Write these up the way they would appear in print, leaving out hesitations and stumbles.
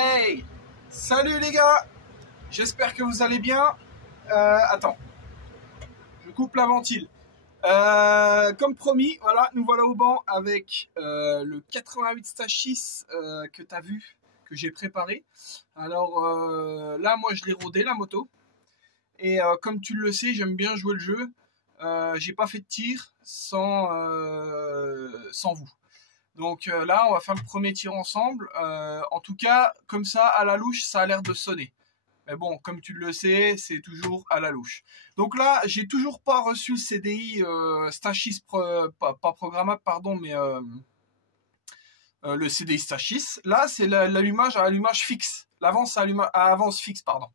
Hey! Salut les gars! J'espère que vous allez bien. Attends, je coupe la ventile. Comme promis, voilà, nous voilà au banc avec le 88 Stachis que tu as vu, que j'ai préparé. Alors là, moi je l'ai rodé la moto. Et comme tu le sais, j'aime bien jouer le jeu. J'ai pas fait de tir sans vous. Donc là, on va faire le premier tir ensemble. En tout cas, comme ça, à la louche, ça a l'air de sonner. Mais bon, comme tu le sais, c'est toujours à la louche. Donc là, j'ai toujours pas reçu le CDI Stachis, pas programmable, pardon, mais le CDI Stachis. Là, c'est l'allumage à allumage fixe. L'avance à avance fixe, pardon.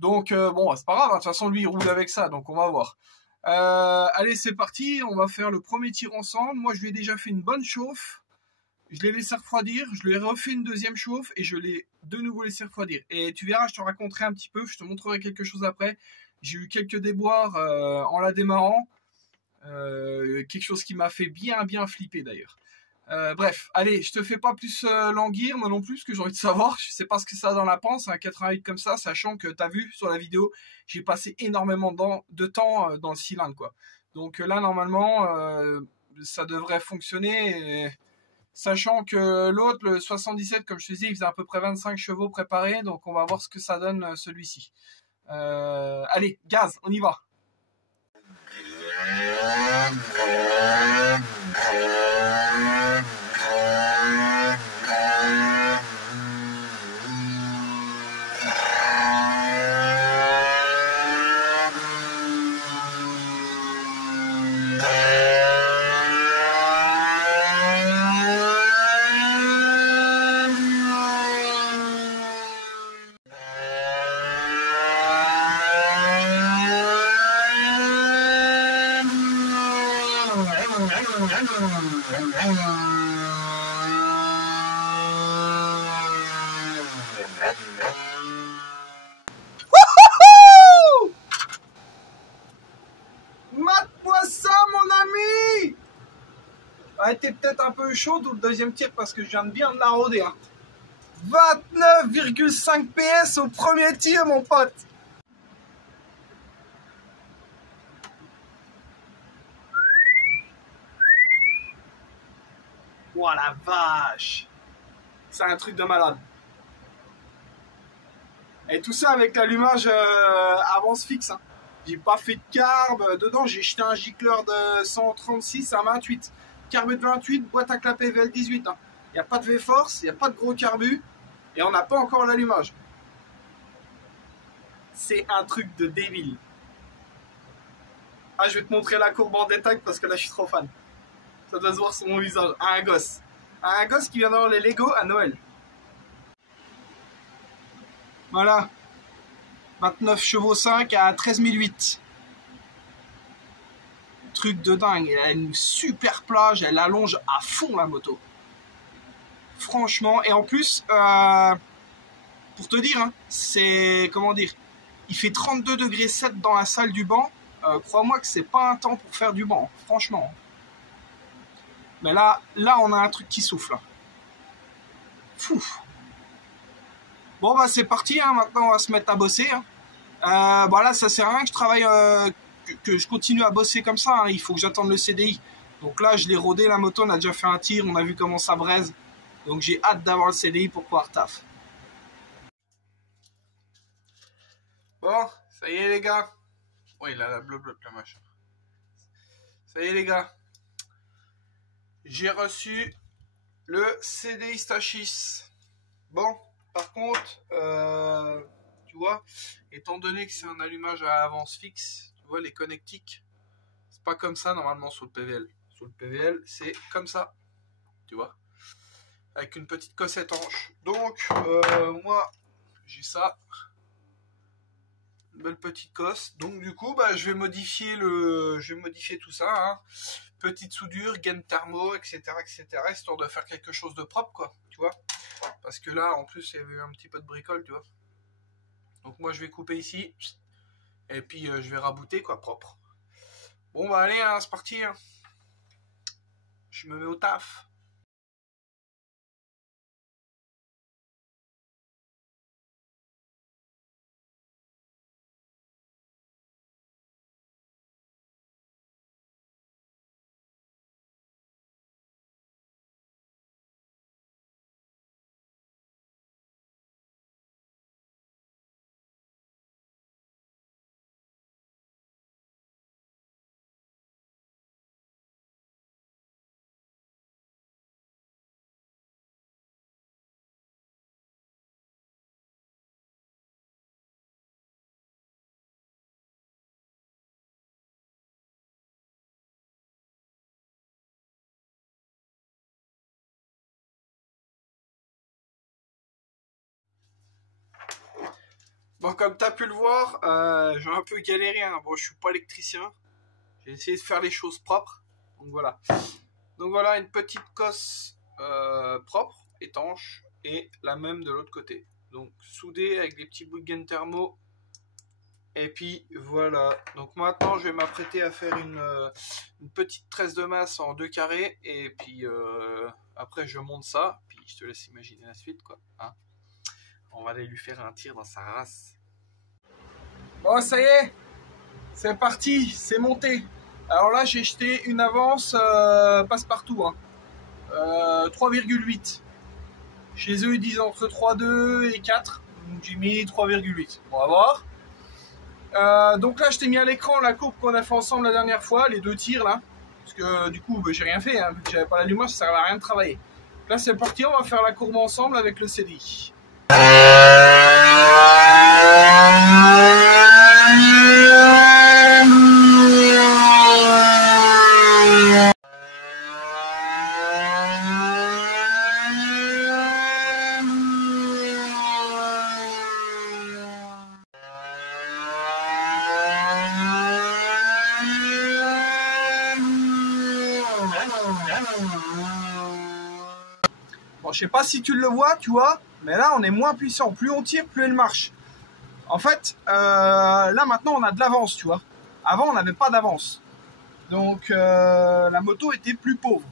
Donc bon, c'est pas grave, hein, de toute façon, lui, il roule avec ça, donc on va voir. Allez, c'est parti, on va faire le premier tir ensemble. Moi, je lui ai déjà fait une bonne chauffe. Je l'ai laissé refroidir, je lui ai refait une deuxième chauffe et je l'ai de nouveau laissé refroidir. Et tu verras, je te raconterai un petit peu, je te montrerai quelque chose après. J'ai eu quelques déboires en la démarrant. Quelque chose qui m'a fait bien flipper d'ailleurs. Bref, allez, je te fais pas plus languir, moi non plus, ce que j'ai envie de savoir. Je sais pas ce que ça a dans la panse, un 88 comme ça, sachant que tu as vu sur la vidéo, j'ai passé énormément de temps dans le cylindre, quoi. Donc là, normalement, ça devrait fonctionner. Sachant que l'autre, le 77, comme je te disais, il faisait à peu près 25 chevaux préparés. Donc on va voir ce que ça donne celui-ci. Allez, gaz, on y va. Mate-moi ça, mon ami! Elle était peut-être un peu chaude ou le deuxième tir parce que je viens de bien de la roder. Hein. 29,5 PS au premier tir, mon pote! Oh la vache! C'est un truc de malade. Et tout ça avec l'allumage avance fixe. Hein. J'ai pas fait de carb. Dedans, j'ai jeté un gicleur de 136 à 28. Carbu de 28, boîte à clapet VL18. Hein. Il n'y a pas de V-Force, il n'y a pas de gros carbu. Et on n'a pas encore l'allumage. C'est un truc de débile. Ah, je vais te montrer la courbe en détail parce que là, je suis trop fan. Ça doit se voir sur mon visage. À un gosse. À un gosse qui vient d'avoir les Lego à Noël. Voilà. 29 chevaux 5 à 13 008. Truc de dingue. Elle a une super plage. Elle allonge à fond la moto. Franchement. Et en plus, pour te dire, hein, c'est... Comment dire? Il fait 32 degrés 7 dans la salle du banc. Crois-moi que c'est pas un temps pour faire du banc. Franchement. Mais là, on a un truc qui souffle. Fou. Bon, bah c'est parti. Hein. Maintenant, on va se mettre à bosser. Hein. Voilà, ça sert à rien que je travaille, que je continue à bosser comme ça. Hein. Il faut que j'attende le CDI. Donc là, je l'ai rodé la moto, on a déjà fait un tir, on a vu comment ça braise. Donc j'ai hâte d'avoir le CDI pour pouvoir taf. Bon, ça y est les gars. Oui, là, la bleu la machin. Ça y est les gars. J'ai reçu le CDI Stachis. Bon, par contre, tu vois, étant donné que c'est un allumage à avance fixe, tu vois, les connectiques, c'est pas comme ça normalement sur le PVL. Sur le PVL, c'est comme ça, tu vois, avec une petite cosse étanche. Donc, moi, j'ai ça, une belle petite cosse. Donc, du coup, bah, je vais modifier tout ça. Hein. Petite soudure, gaine thermo, etc., histoire de faire quelque chose de propre, quoi, tu vois. Parce que là, en plus, il y avait eu un petit peu de bricole, tu vois. Donc moi, je vais couper ici. Et puis, je vais rabouter, quoi, propre. Bon, bah allez, hein, c'est parti. Hein. Je me mets au taf. Bon, comme tu as pu le voir, j'ai un peu galéré. Hein. Bon, je suis pas électricien. J'ai essayé de faire les choses propres. Donc voilà. Donc voilà, une petite cosse propre, étanche, et la même de l'autre côté. Donc soudée avec des petits bouts de gaine thermo. Et puis voilà. Donc maintenant, je vais m'apprêter à faire une petite tresse de masse en 2 carrés. Et puis après, je monte ça. Puis je te laisse imaginer la suite, quoi. Hein, on va aller lui faire un tir dans sa race. Bon, ça y est, c'est parti, c'est monté. Alors là, j'ai jeté une avance passe-partout, hein. 3,8. Chez eux, ils disent entre 3,2 et 4. Donc j'ai mis 3,8. On va voir. Donc là, je t'ai mis à l'écran la courbe qu'on a fait ensemble la dernière fois, les 2 tirs là. Parce que du coup, j'ai rien fait, hein, vu que j'avais pas l'allumage, ça servait à rien de travailler. Là, c'est parti, on va faire la courbe ensemble avec le CDI. Bon, je sais pas si tu le vois, tu vois, mais là on est moins puissant. Plus on tire, plus elle marche. En fait, là maintenant on a de l'avance, tu vois. Avant on n'avait pas d'avance. Donc la moto était plus pauvre.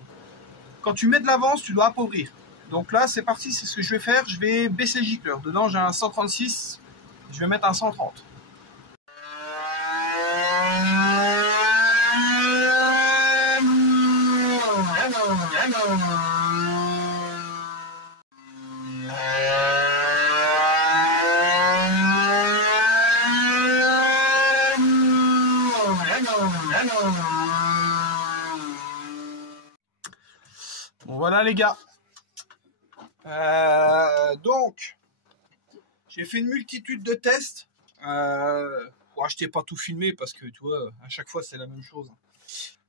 Quand tu mets de l'avance, tu dois appauvrir. Donc là c'est parti, c'est ce que je vais faire. Je vais baisser le gicleur. Dedans j'ai un 136, je vais mettre un 130. Bon voilà les gars. Donc j'ai fait une multitude de tests. Je t'ai pas tout filmé parce que tu vois, à chaque fois c'est la même chose.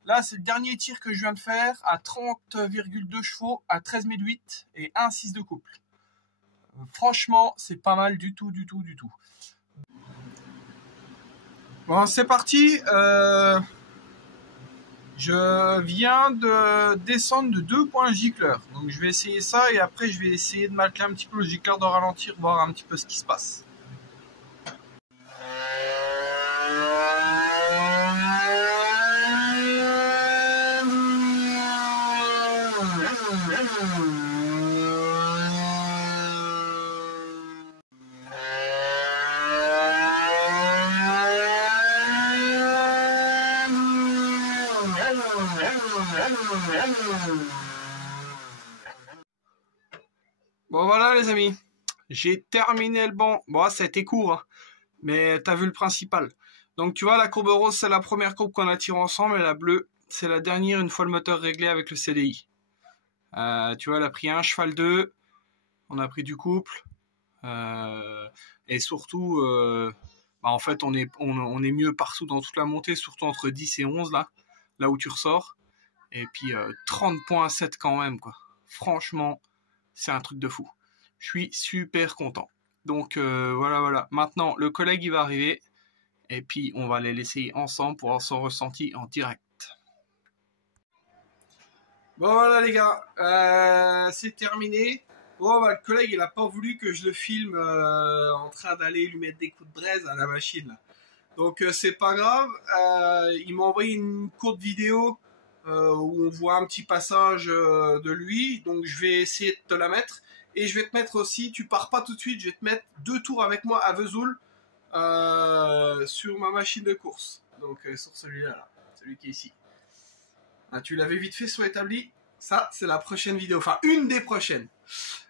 Là c'est le dernier tir que je viens de faire à 30,2 chevaux à 13 008 et 1,6 de couple. Franchement c'est pas mal du tout. Bon c'est parti. Je viens de descendre de 2 points gicleur. Donc je vais essayer ça et après je vais essayer de m'atteler un petit peu le gicleur, de ralentir, voir un petit peu ce qui se passe. Bon voilà les amis, j'ai terminé le banc. Bon ça a été court, hein, mais t'as vu le principal. Donc tu vois la courbe rose c'est la première courbe qu'on a tirée ensemble et la bleue c'est la dernière une fois le moteur réglé avec le CDI. Tu vois elle a pris un cheval 2, on a pris du couple et surtout en fait on est mieux partout dans toute la montée, surtout entre 10 et 11 là où tu ressors. Et puis 30,7 quand même quoi. Franchement c'est un truc de fou. Je suis super content. Donc voilà. Maintenant, le collègue il va arriver. Et puis on va les laisser ensemble pour avoir son ressenti en direct. Bon voilà les gars. C'est terminé. Bon le collègue il a pas voulu que je le filme en train d'aller lui mettre des coups de braise à la machine là. Donc c'est pas grave. Il m'a envoyé une courte vidéo où on voit un petit passage de lui. Donc je vais essayer de te la mettre. Et je vais te mettre aussi, tu pars pas tout de suite, je vais te mettre 2 tours avec moi à Vesoul sur ma machine de course. Donc sur celui-là, celui qui est ici. Ah, tu l'avais vite fait sur établi. Ça, c'est la prochaine vidéo. Enfin, une des prochaines.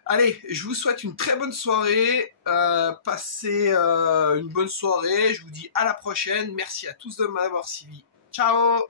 Allez, je vous souhaite une très bonne soirée. Passez une bonne soirée. Je vous dis à la prochaine. Merci à tous de m'avoir suivi. Ciao!